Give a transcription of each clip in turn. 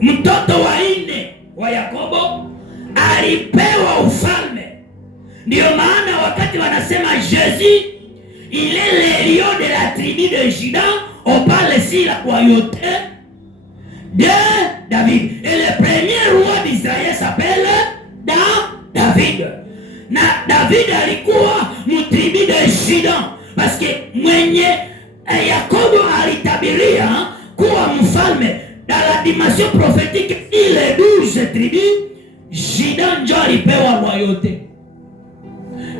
mtoto wa 4 wa Yakobo alipewa ufalme. Ndio maana wakati wanasema Jésus il est le lion de la tribu de Juda, on parle ici la royauté de David. Et le premier roi d'Israël s'appelle David. Na David alikuwa mutribu de Juda, parce que mwenye Yakobo alitabiria kuwa mfalme. Dans la dimension prophétique, il est 12 tribus, Juda ndio alipewa royauté.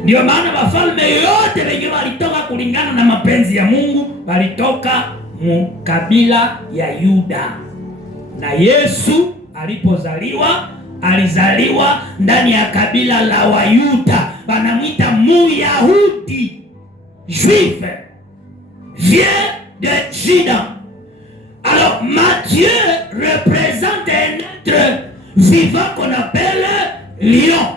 Ndio maana wafalme yote wenye walitoka kulingana na mapenzi ya Mungu walitoka mu kabila ya Yuda. Na Yesu alipozaliwa, alizaliwa ndani ya kabila la Wayuda. Wanamwita Muyahudi, Juif, vient de Juda. Alors Matthieu représente un être vivant qu'on appelle lion.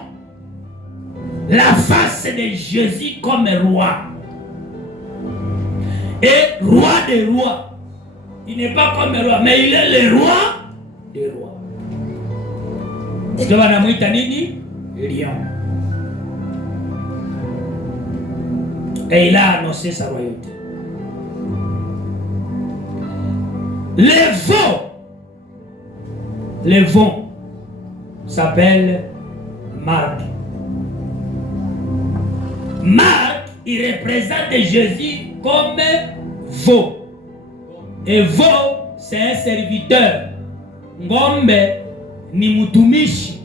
La face de Jésus comme roi. Et roi des rois. Il n'est pas comme roi, mais il est le roi des rois. Ndio wanamuita nini? Lion. Et il a annoncé sa royauté. Le veau s'appelle Marc. Marc, il représente Jésus comme veau. Et veau, c'est un serviteur. Ngombe ni mtumishi.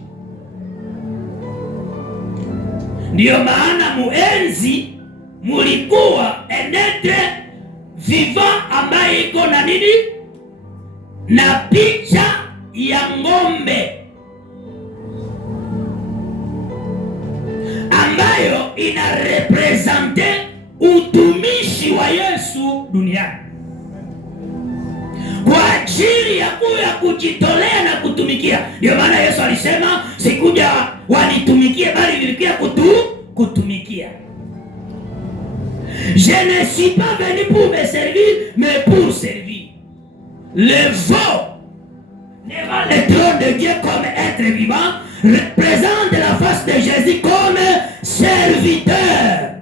Ndio maana muenzi mulikuwa enetre vivant ambaye iko na nini? Na picha ya ngombe ambayo inarepresente utumishi wa Yesu duniani kwa ajili ya kujitolea na kutumikia. Ndio maana Yesu alisema sikuja wanitumikie, bali nilikuja kutumikia. Je ne suis pas venu pour me servir, mais pour servir. Le veau devant le trône de Dieu comme être vivant représente la face de Jésus comme serviteur.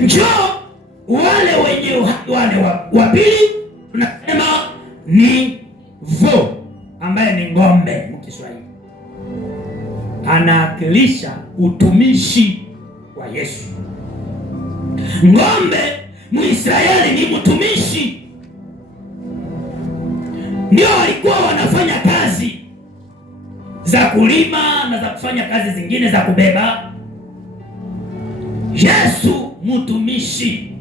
Njoo wale wenye wale wa pili tunasema ni veau, ambaye ni ngombe mkiswahili. Anawakilisha utumishi wa Yesu. Ngombe Muisraeli ni mtumishi, ndio walikuwa wanafanya kazi za kulima na za kufanya kazi zingine za kubeba. Yesu mtumishi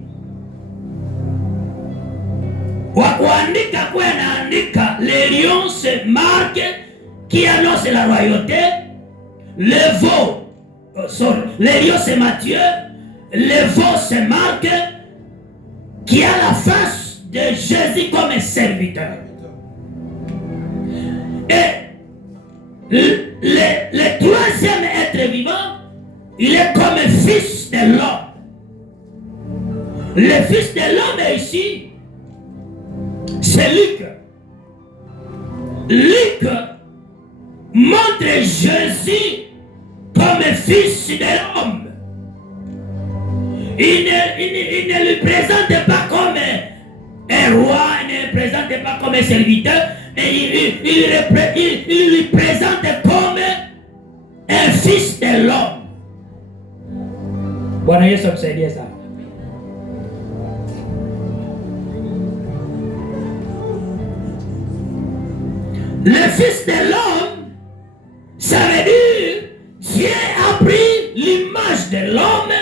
wa kuandika kwa anaandika le lion c'est Marc qui annonce la royauté. Le veau, le lion c'est Matthieu, le veau c'est Marc qui a la face de Jésus comme serviteur. Et le troisième être vivant, il est comme fils de l'homme. Le fils de l'homme ici, c'est Luc. Luc montre Jésus comme fils de l'homme. Il ne le présente pas comme un roi, il ne le présente pas comme un serviteur, et il le présente comme un fils de l'homme. Bwana Yesu akusaidie sana. Le fils de l'homme, ça veut dire Dieu a pris l'image de l'homme.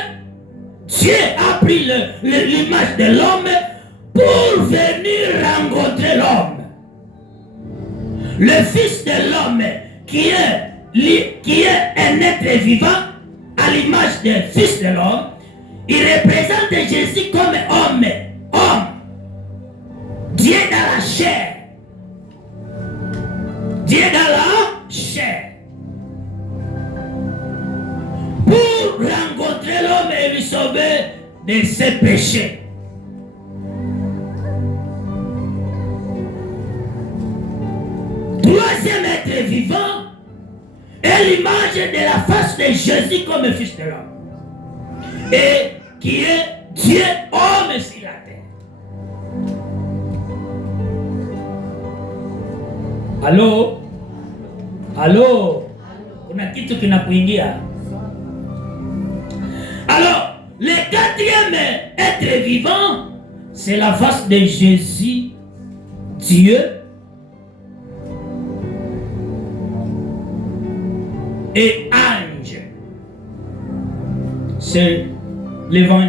Dieu a pris l'image de l'homme pour venir rencontrer l'homme. Le fils de l'homme qui est un être vivant à l'image du fils de l'homme, il représente Jésus comme homme. Dieu dans la chair. Dieu dans la chair. Pour rencontrer l'homme et lui sauver de ses péchés. vivant est l'image de la face de Jésus comme fils de l'homme. Et qui est Dieu homme sur la terre. Allô? Allô? Kuna kitu kinakuingia. Alors, le quatrième être vivant, c'est la face de Jésus, Dieu, et ange. C'est l'évangile.